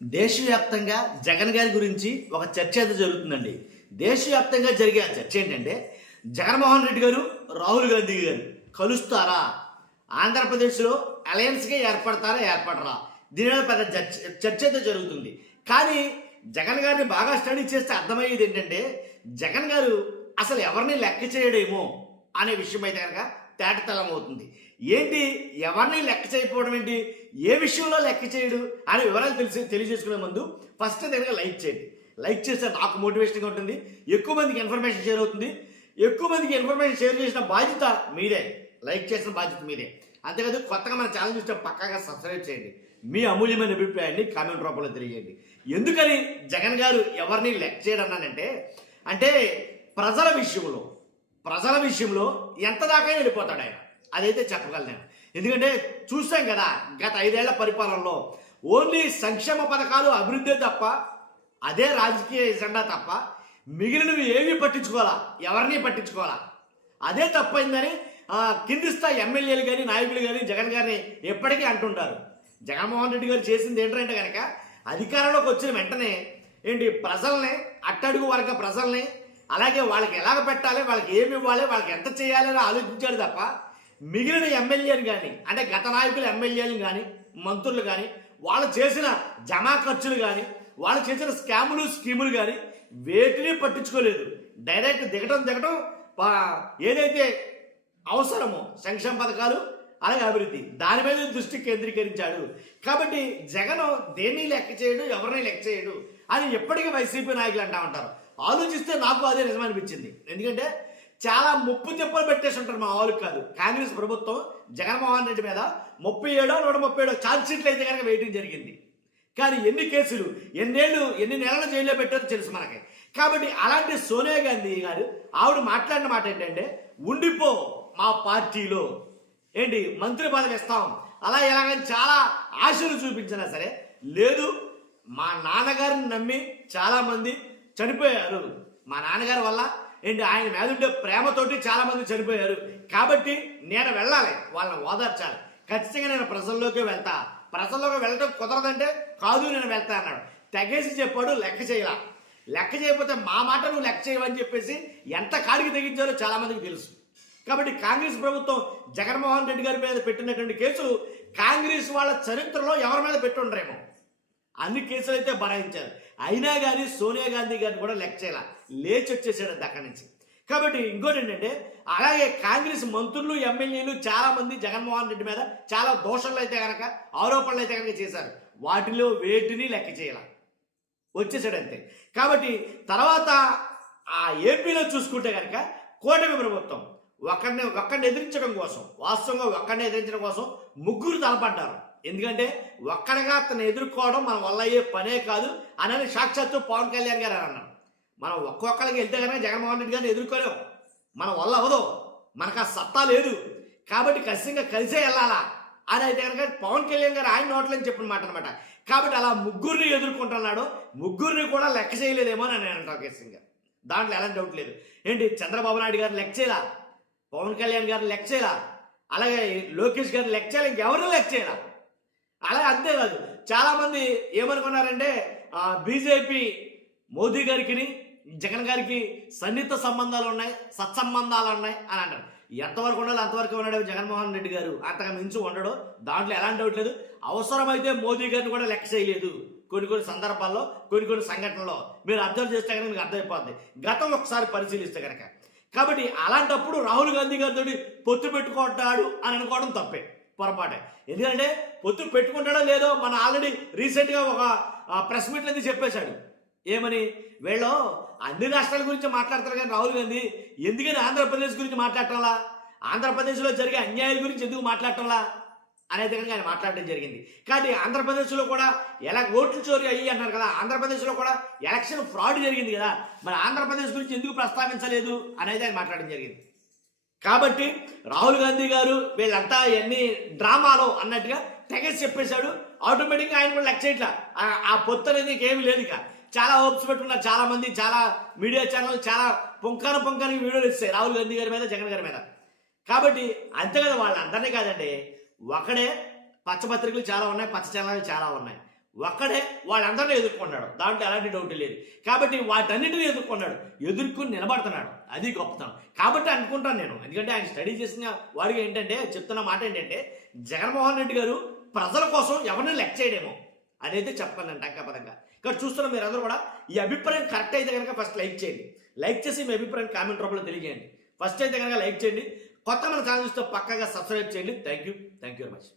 దేశవ్యాప్తంగా జగన్ గారి గురించి ఒక చర్చ అయితే జరుగుతుందండి. దేశవ్యాప్తంగా జరిగే ఆ చర్చ ఏంటంటే, జగన్మోహన్ రెడ్డి గారు రాహుల్ గాంధీ గారు కలుస్తారా, ఆంధ్రప్రదేశ్లో అలయన్స్గా ఏర్పడతారా ఏర్పడరా, దీని మీద పెద్ద చర్చ అయితే జరుగుతుంది. కానీ జగన్ గారిని బాగా స్టడీ చేస్తే అర్థమయ్యేది ఏంటంటే, జగన్ గారు అసలు ఎవరిని లెక్క చేయడేమో అనే విషయం అయితే కనుక తేటతెల్లం అవుతుంది. ఏంటి, ఎవరిని లెక్క చేయకపోవడం ఏంటి, ఏ విషయంలో లెక్క చేయడు అనే వివరాలు తెలియజేసుకునే ముందు ఫస్ట్ దగ్గర లైక్ చేయండి. లైక్ చేస్తే నాకు మోటివేషన్గా ఉంటుంది, ఎక్కువ మందికి ఇన్ఫర్మేషన్ షేర్ అవుతుంది. ఎక్కువ మందికి ఇన్ఫర్మేషన్ షేర్ చేసిన బాధ్యత మీదే, లైక్ చేసిన బాధ్యత మీదే. అంతేకాదు కొత్తగా మన ఛానల్ చూస్తే పక్కాగా సబ్స్క్రైబ్ చేయండి. మీ అమూల్యమైన అభిప్రాయాన్ని కామెంట్ రూపంలో తెలియజేయండి. ఎందుకని జగన్ గారు ఎవరిని లెక్క చేయడన్నానంటే, అంటే ప్రజల విషయంలో ఎంత దాకా వెళ్ళిపోతాడు ఆయన, అదైతే చెప్పగలను నేను. ఎందుకంటే చూసాం కదా, గత 5 ఏళ్ల పరిపాలనలో ఓన్లీ సంక్షేమ పథకాలు, అభివృద్ధి తప్ప, అదే రాజకీయ ఎజెండా తప్ప మిగిలినవి ఏమీ పట్టించుకోవాలా, ఎవరిని పట్టించుకోవాలా. అదే తప్పైందని కింది స్థాయి ఎమ్మెల్యేలు కానీ నాయకులు కానీ జగన్ గారిని ఎప్పటికీ అంటుంటారు. జగన్మోహన్ రెడ్డి గారు చేసింది ఏంటంటే కనుక, అధికారంలోకి వచ్చిన వెంటనే ప్రజల్ని, అట్టడుగు వర్గ ప్రజల్ని, అలాగే వాళ్ళకి ఎలాగ పెట్టాలి, వాళ్ళకి ఏమి ఇవ్వాలి, వాళ్ళకి ఎంత చేయాలి అని ఆలోచించాడు తప్ప మిగిలిన ఎమ్మెల్యేలు కానీ, అంటే గత నాయకుల ఎమ్మెల్యేలు కానీ మంత్రులు కానీ వాళ్ళు చేసిన జమా ఖర్చులు కానీ, వాళ్ళు చేసిన స్కీములు కానీ వేటిని పట్టించుకోలేదు. డైరెక్ట్ దిగటం ఏదైతే అవసరమో సంక్షేమ పథకాలు అలాగే అభివృద్ధి, దాని మీద దృష్టి కేంద్రీకరించాడు. కాబట్టి జగన్ దేన్ని లెక్క చేయడు, ఎవరిని లెక్క చేయడు అని ఎప్పటికీ వైసీపీ నాయకులు అంటా ఉంటారు. ఆలోచిస్తే నాకు అదే నిజమనిపించింది. ఎందుకంటే చాలా ముప్పు తిప్పలు పెట్టేసి ఉంటారు మా వాళ్ళకి కాదు. కాంగ్రెస్ ప్రభుత్వం జగన్మోహన్ రెడ్డి మీద 37 ఛార్జ్ షీట్లు అయితే కనుక వేయడం జరిగింది. కానీ ఎన్ని కేసులు, ఎన్ని నెలల జైల్లో పెట్టారో తెలుసు మనకి. కాబట్టి అలాంటి సోనియా గాంధీ గారు ఆవిడ మాట్లాడిన మాట ఏంటంటే, ఉండిపో మా పార్టీలో, మంత్రి పదవి ఇస్తాం, అలా ఎలాగని చాలా ఆశలు చూపించినా సరే లేదు. మా నాన్నగారిని నమ్మి చాలా మంది చనిపోయారు, మా నాన్నగారి వల్ల ఆయన మీద ఉండే ప్రేమతోటి చాలా మంది చనిపోయారు. కాబట్టి నేను వెళ్ళాలి, వాళ్ళని ఓదార్చాలి, ఖచ్చితంగా నేను ప్రజల్లోకి వెళ్తా, ప్రజల్లోకి వెళ్ళడం కుదరదంటే కాదు నేను వెళ్తా అన్నాడు. తెగేసి చెప్పాడు, లెక్క చేయకపోతే మా మాట నువ్వు లెక్క చేయవని చెప్పేసి ఎంత కాడికి తెగించారో చాలా మందికి తెలుసు. కాబట్టి కాంగ్రెస్ ప్రభుత్వం జగన్మోహన్ రెడ్డి గారి మీద పెట్టినటువంటి కేసులు కాంగ్రెస్ వాళ్ళ చరిత్రలో ఎవరి మీద పెట్టుండ్రేమో అన్ని కేసులు అయితే బనాయించారు. అయినా కానీ సోనియా గాంధీ గారిని కూడా లెక్క చేయాల, లేచి వచ్చేసాడు అక్కడి నుంచి. కాబట్టి ఇంకోటి ఏంటంటే, అలాగే కాంగ్రెస్ మంత్రులు, ఎమ్మెల్యేలు చాలా మంది జగన్మోహన్ రెడ్డి మీద చాలా దోషాలు అయితే కనుక, ఆరోపణలు అయితే కనుక చేశారు. వాటిలో వేటిని లెక్క చేయాల, వచ్చేసాడు అంతే. కాబట్టి తర్వాత ఆ ఏపీలో చూసుకుంటే కనుక కూటమి ప్రభుత్వం ఒక్కడిని ఎదిరించడం కోసం, వాస్తవంగా ఒక్కడిని ఎదిరించడం కోసం ముగ్గురు తలపడ్డారు. ఎందుకంటే ఒక్కడిగా అతను ఎదుర్కోవడం మన వల్ల అయ్యే పనే కాదు అని సాక్షాత్తు పవన్ కళ్యాణ్ గారు అన్నారు. మనం ఒక్కొక్కరికి వెళ్తే కనుక జగన్మోహన్ రెడ్డి గారిని ఎదుర్కోలేం, మన వల్ల అవ్వదు, మనకు ఆ సత్తా లేదు. కాబట్టి ఖచ్చితంగా కలిసే వెళ్ళాలా అని అయితే కనుక పవన్ కళ్యాణ్ గారు ఆయన నోట్లని చెప్పిన మాట అనమాట. కాబట్టి అలా ముగ్గురిని ఎదుర్కొంటున్నాడు, ముగ్గురిని కూడా లెక్క చేయలేదేమో అని నేను అంటాను ఖచ్చితంగా. దాంట్లో ఎలాంటి డౌట్ లేదు. చంద్రబాబు నాయుడు గారిని లెక్క చేయాల, పవన్ కళ్యాణ్ గారిని లెక్క చేయాల, అలాగే లోకేష్ గారిని లెక్క చేయాలి, ఇంకెవరిని లెక్క చేయాల. అలాగే అంతేకాదు, చాలామంది ఏమనుకున్నారంటే బీజేపీ మోదీ గారికి జగన్ గారికి సన్నిహిత సంబంధాలు ఉన్నాయి, సత్సంబంధాలు ఉన్నాయి అని అంటారు. ఎంతవరకు ఉండాలి అంతవరకు ఉన్నాడు జగన్మోహన్ రెడ్డి గారు, అంతగా మించి ఉండడు, దాంట్లో ఎలాంటి డౌట్ లేదు. అవసరమైతే మోదీ గారిని కూడా లెక్క చేయలేదు కొన్ని సందర్భాల్లో, కొన్ని సంఘటనల్లో. మీరు అబ్జర్వ్ చేస్తే కనుక మీకు అర్థమైపోద్ది, గతం ఒకసారి పరిశీలిస్తే కనుక. కాబట్టి అలాంటప్పుడు రాహుల్ గాంధీ గారితో పొత్తు పెట్టుకుంటాడు అని అనుకోవడం తప్పే, పొరపాటే. ఎందుకంటే పొత్తు పెట్టుకుంటాడో లేదో మన ఆల్రెడీ రీసెంట్గా ఒక ప్రెస్ మీట్లో అది చెప్పేశాడు. ఏమని, వీళ్ళు అన్ని రాష్ట్రాల గురించి మాట్లాడతారు కానీ రాహుల్ గాంధీ ఎందుకని ఆంధ్రప్రదేశ్ గురించి మాట్లాడటంలా, ఆంధ్రప్రదేశ్లో జరిగే అన్యాయాల గురించి ఎందుకు మాట్లాడటంలా అనేది కనుక ఆయన మాట్లాడడం జరిగింది. కానీ ఆంధ్రప్రదేశ్లో కూడా ఎలా ఓట్లు చోరీ అయ్యి అన్నారు కదా, ఆంధ్రప్రదేశ్లో కూడా ఎలక్షన్ ఫ్రాడ్ జరిగింది కదా, మరి ఆంధ్రప్రదేశ్ గురించి ఎందుకు ప్రస్తావించలేదు అనేది ఆయన మాట్లాడడం జరిగింది. కాబట్టి రాహుల్ గాంధీ గారు వీళ్ళంతా ఎన్ని డ్రామాలో అన్నట్టుగా తెగేసి చెప్పేశాడు. ఆటోమేటిక్గా ఆయన కూడా లెక్క చేయట్లా, ఆ పొత్తు అనేది ఏమీ లేదు. ఇక చాలా హోప్స్ పెట్టుకున్నారు చాలా మంది, చాలా మీడియా ఛానల్ చాలా పొంకానికి వీడియోలు ఇస్తాయి రాహుల్ గాంధీ గారి మీద, జగన్ గారి మీద. కాబట్టి అంతే కదా, వాళ్ళందరినీ కాదండి, ఒకడే పచ్చ పత్రికలు చాలా ఉన్నాయి, పచ్చ ఛానళ్ళు చాలా ఉన్నాయి. ఒక్కడే వాళ్ళందరినీ ఎదుర్కొన్నాడు, దాంట్లో ఎలాంటి డౌట్ లేదు. కాబట్టి వాటన్నిటిని ఎదుర్కొన్నాడు, ఎదుర్కొని నిలబడుతున్నాడు, అది గొప్పతనం. కాబట్టి అనుకుంటాను నేను, ఎందుకంటే ఆయన స్టడీ చేసిన వాడికి ఏంటంటే చెప్తున్న మాట ఏంటంటే జగన్మోహన్ రెడ్డి గారు ప్రజల కోసం ఎవరిని లెక్క చేయడేమో అదైతే చెప్పగలను టంకాపదంగా. ఇక్కడ చూస్తున్న మీరందరూ కూడా ఈ అభిప్రాయం కరెక్ట్ అయితే కనుక ఫస్ట్ లైక్ చేయండి, లైక్ చేసి మీ అభిప్రాయం కామెంట్ రూపంలో తెలియజేయండి. ఫస్ట్ అయితే కనుక లైక్ చేయండి, కొత్త మన ఛానల్ చూస్తే పక్కగా సబ్స్క్రైబ్ చేయండి. Thank you very much.